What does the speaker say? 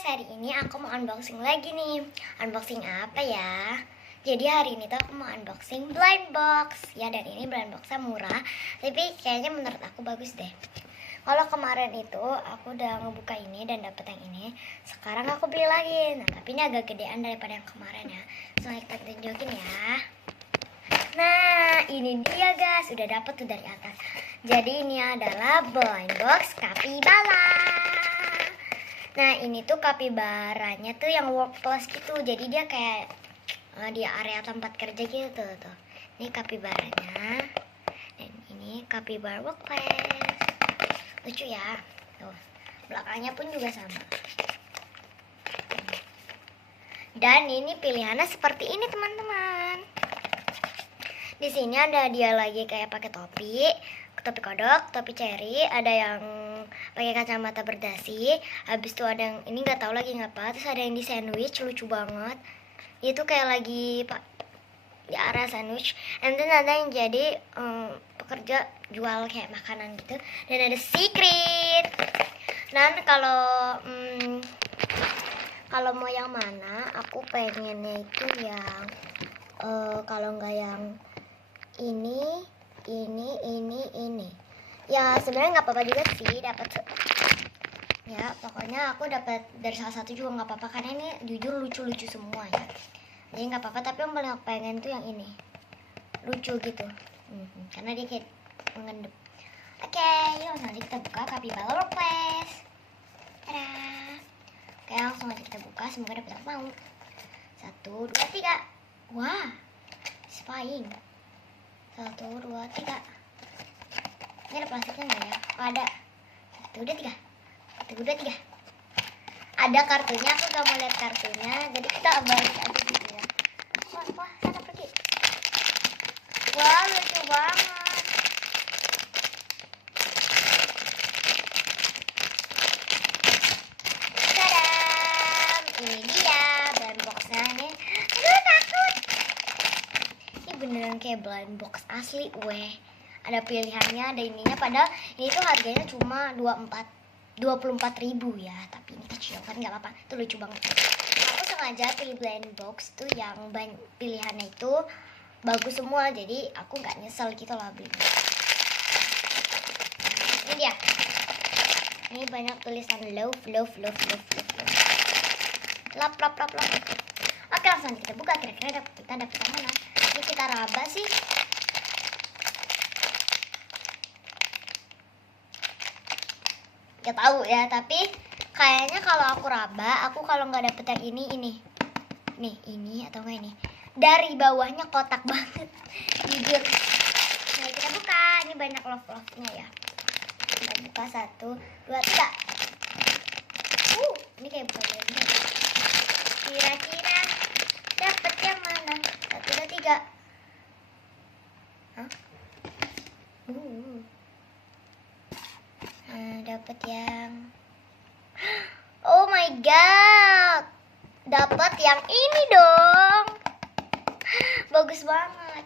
guys, hari ini aku mau unboxing lagi nih. Unboxing apa ya? Jadi hari ini tuh aku mau unboxing blind box. Ya, dan ini blind boxnya murah, tapi kayaknya menurut aku bagus deh. Kalau kemarin itu aku udah ngebuka ini dan dapet yang ini. Sekarang aku beli lagi. Nah, tapi ini agak gedean daripada yang kemarin ya. Langsung kita tunjukin ya. Nah, ini dia guys, udah dapet tuh dari atas. Jadi ini adalah blind box Capybara. Nah, ini tuh kapibaranya tuh yang workplace gitu. Jadi dia kayak di area tempat kerja gitu tuh. Ini kapibaranya. Dan ini kapibara workplace. Lucu ya. Tuh. Belakangnya pun juga sama. Dan ini pilihannya seperti ini, teman-teman. Di sini ada dia lagi kayak pakai topi kodok, topi cherry, ada yang pakai kacamata berdasi, habis itu ada yang ini nggak tahu lagi ngapa, terus ada yang di sandwich, lucu banget, itu kayak lagi di arah sandwich, and then ada yang jadi pekerja jual kayak makanan gitu, dan ada secret. Dan kalau mau yang mana, aku pengennya itu yang kalau nggak yang ini ya sebenarnya nggak apa-apa juga sih dapat ya, pokoknya aku dapat dari salah satu juga nggak apa-apa karena ini jujur lucu-lucu semua ya, jadi nggak apa-apa. Tapi yang paling aku pengen tuh yang ini, lucu gitu, karena dia kayak mengendap. Oke, yuk nanti kita buka Capybara Workplace. Tada. Oke, langsung aja kita buka, semoga dapat yang mau. 1, 2, 3. Wah, spying. 1, 2, 3. Ini ada plastiknya nggak ya? Oh, ada. 1, 2, 3. 1, 2, 3. Ada kartunya, aku gak mau lihat kartunya, jadi kita balik aja gitu ya. Wah, sana pergi. Wah, lucu banget. Tadam! Ini dia blind boxnya nih. Aduh, takut. Ini beneran kayak blind box asli, weh. Ada pilihannya, ada ininya, padahal ini tuh harganya cuma 24.000 ya, tapi ini kecil kan nggak apa-apa, itu lucu banget. Aku sengaja pilih blind box tuh yang pilihannya itu bagus semua, jadi aku nggak nyesel gitu lah beli. Ini dia, ini banyak tulisan love. Lap. Oke, langsung kita buka, kira-kira kita dapat yang mana. Ini kita raba sih. Gak tahu ya, tapi kayaknya kalau aku raba, aku kalau nggak dapet yang ini nih atau nggak ini, dari bawahnya kotak banget jujur. Nah, kita buka, ini banyak love-nya ya. Kita buka 1, 2, 3. Ini kayak buka ini. Kira-kira dapet yang mana? 1, 2, 3. Hah? Dapat yang oh my god, dapat yang ini dong, bagus banget.